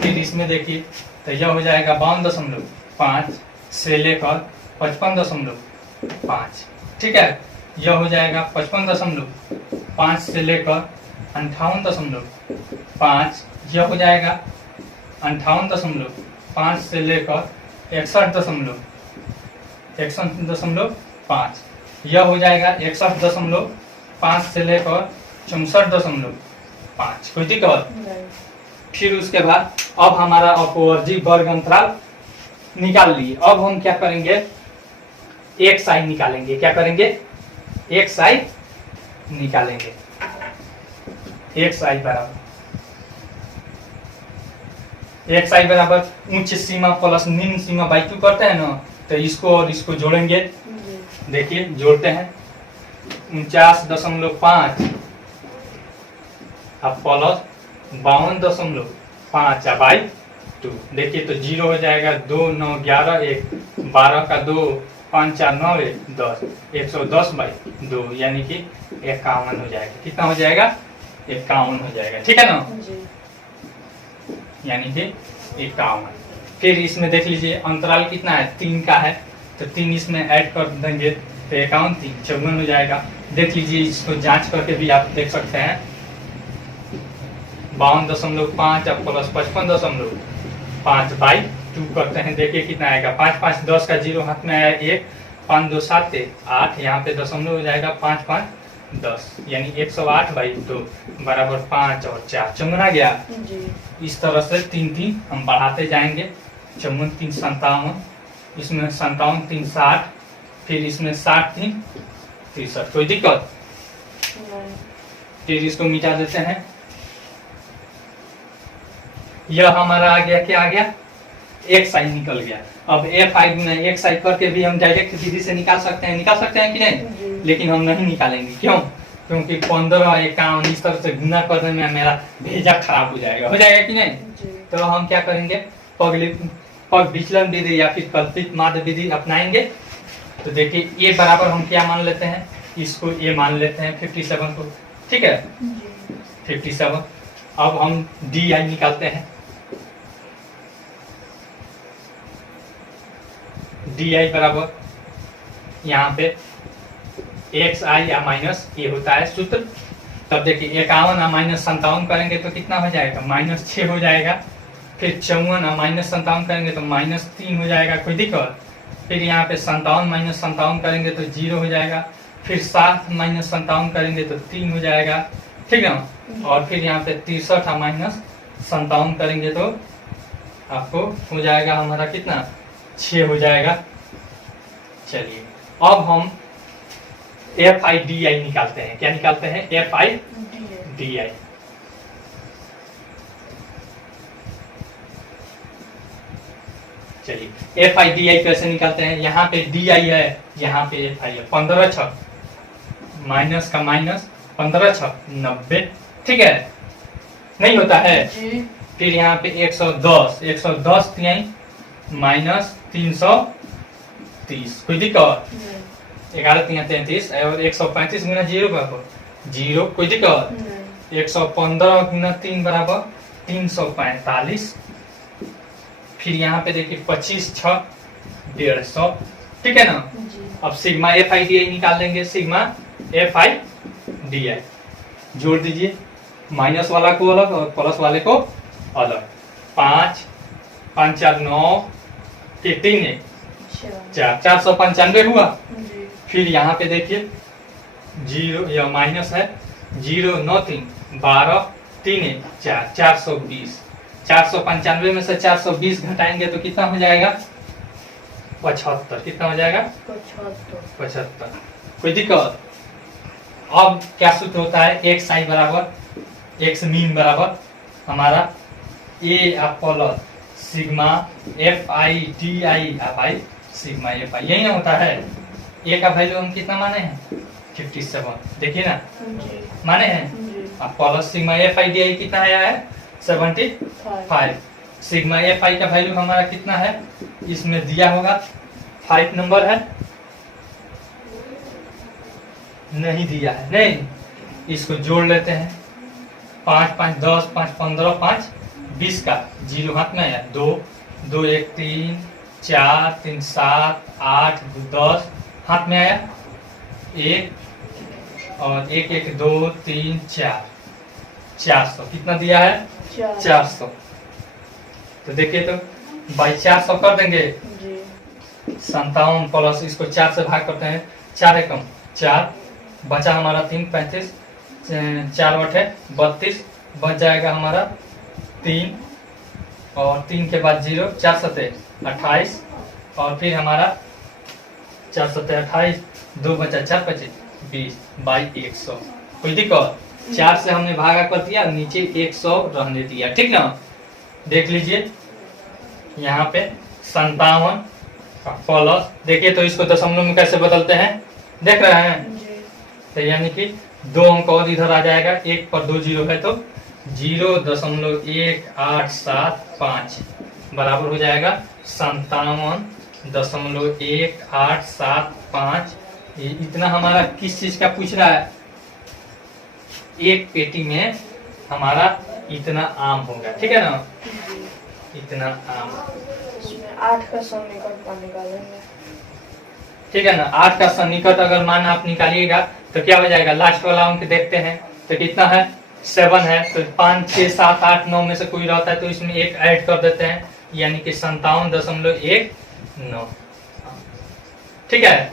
फिर इसमें देखिए तो यह हो जाएगा 52.5 से लेकर 55.5। ठीक है? यह हो जाएगा 55.5 से लेकर 58.5। यह हो जाएगा 58.5 से लेकर 61.5। यह हो जाएगा 61.5 से लेकर 64.5। कोई दिक्कत? फिर उसके बाद अब हमारा अपवर्जी वर्ग अंतराल निकाल लिए। अब हम क्या करेंगे, एक साइड निकालेंगे। क्या करेंगे? एक साइड निकालेंगे। एक साइड बराबर उच्च सीमा प्लस निम्न सीमा बाई 2 करते हैं ना, तो इसको और इसको जोड़ेंगे। देखिए जोड़ते हैं 49.5 अब प्लस 52.5 बाई 2। देखिए तो 0 हो जाएगा, 2 9 11 1 12 का 2 5 4 9 1 10 110 बाई 2 यानी कि 51 हो जाएगा। कितना हो जाएगा? 51 हो जाएगा। ठीक है ना? यानी कि 51। फिर इसमें देख लीजिए अंतराल कितना है? 3 का है, तो 3 इसमें ऐड कर देंगे तो 51 3 54 हो जाएगा। देख लीजिए, इसको जांच करके भी आप देख सकते हैं। 52.5 अब प्लस 55.5 बाई 2 करते हैं। देखिए कितना आएगा? 5 5 10 का 0 हाथ में आया 1 5 2 7 8, यहाँ पे दशमलव हो जाएगा 5 5 10 यानी 108 बाई 2 बराबर 5 और 4 चौगुना गया। इस तरह से 3 3 हम बढ़ाते जाएंगे। 54 3 57, इसमें 57 3 60, फिर इसमें 60 3 63। कोई दिक्कत? फिर इसको मिटा देते हैं। यह हमारा आ गया, क्या आ गया? एक साइड निकल गया। अब F5 में एक साइड करके भी हम डायरेक्ट विधि से निकाल सकते हैं कि नहीं? लेकिन हम नहीं निकालेंगे। क्यों? क्योंकि 15 51 इस तरह से गुना करने में मेरा भेजा खराब हो जाएगा कि नहीं? तो हम क्या करेंगे, पग विचलन विधि या फिर कल्पित माध्य विधि अपनाएंगे। तो देखिए ए बराबर हम क्या मान लेते हैं, इसको ए मान लेते हैं 57 को। ठीक है? 57। अब हम डी आई निकालते हैं। डी आई बराबर यहाँ पे एक्स आई या माइनस ए होता है सूत्र। तब देखिए 51 और -57 करेंगे तो कितना हो जाएगा? -6 हो जाएगा। फिर 54 और -57 करेंगे तो -3 हो जाएगा। कोई दिक्कत? फिर यहाँ पे 57 - 57 करेंगे तो 0 हो जाएगा। फिर 7 - 57 करेंगे तो 3 हो जाएगा। ठीक है? और फिर यहाँ पे 63 और -57 करेंगे तो आपको हो जाएगा हमारा कितना 6 हो जाएगा। चलिए अब हम FIDI निकालते हैं। क्या निकालते हैं? FIDI। चलिए FIDI कैसे निकालते हैं? यहाँ पे DI है, यहाँ पे FI है। 15 छक माइनस का माइनस, 15 छक 90, ठीक है, नहीं होता है। जी। फिर यहाँ पे 110 तिहाई माइनस 330, कोई दिक्कत? 11 तिहाई 33 और 135 गुना 0 बराबर 0, कोई दिक्कत? 115 गुना 3 बराबर 345। फिर यहाँ पे देखिए 25 छक 150, ठीक है ना। अब सिग्मा FIDI निकाल लेंगे। सिग्मा FIDI जोड़ दीजिए, माइनस वाला को अलग और प्लस वाले को अलग। 5 5 4 9 के 3 1 4, 495 हुआ। फिर यहाँ पे देखिए 0 या माइनस है, 0 9 3 12 3 1 4, 420। 495 में से 420 घटाएंगे तो कितना हो जाएगा? 75। कितना हो जाएगा? 75। कोई दिक्कत? अब क्या सूत्र होता है? एक्स आई बराबर एक्स मीन बराबर हमारा A plus sigma FIDI by sigma FI, यही ना होता है। ए का वैल्यू हम कितना माने हैं? 57, देखिए ना, माने हैं। अब प्लस सिग्मा FIDI कितना आया है? 75। सिग्मा FI का वैल्यू हमारा कितना है? इसमें दिया होगा 5 नंबर है, नहीं दिया है, नहीं। इसको जोड़ लेते हैं। 5 5 10 5 15 5 20 का 0 हाथ में आया, 2 2 1 3 4 3 7 8 2 10 हाथ में आया, 1 और 1 1 2 3 4, 400। कितना दिया है? 400। तो देखिए तो बाई 400 कर देंगे। 57 प्लस इसको 4 से भाग करते हैं, 4 एकम 4, बचा हमारा 3 35, 4 बटे 32, बच जाएगा हमारा 3 और 3 के बाद 0, 4 सते 28 और फिर हमारा 4 सते 28, 2 बचा 4 25 20 बाई 100। कोई दिक्कत? 4 से हमने भागा कर दिया, नीचे 100 रहने दिया, ठीक ना। देख लीजिए यहाँ पे 57 प्लस, देखिए तो इसको दशमलव में कैसे बदलते हैं, देख रहे हैं। तो यानी कि 2 अंक और इधर आ जाएगा, 1 पर 2 0 है तो 0.1875 बराबर हो जाएगा 57.1875। इतना हमारा किस चीज का पूछ रहा है? एक पेटी में हमारा इतना आम होगा, ठीक है ना, इतना आम। 8 का सन्निकट निकालेंगे, ठीक है ना। 8 का सन्निकट अगर मान आप निकालिएगा तो क्या हो जाएगा? लास्ट वाला अंक देखते हैं तो कितना है? 7 है। तो 5 6 7 8 9 में से कोई रहता है तो इसमें एक ऐड कर देते हैं, यानी कि 57.19, ठीक है।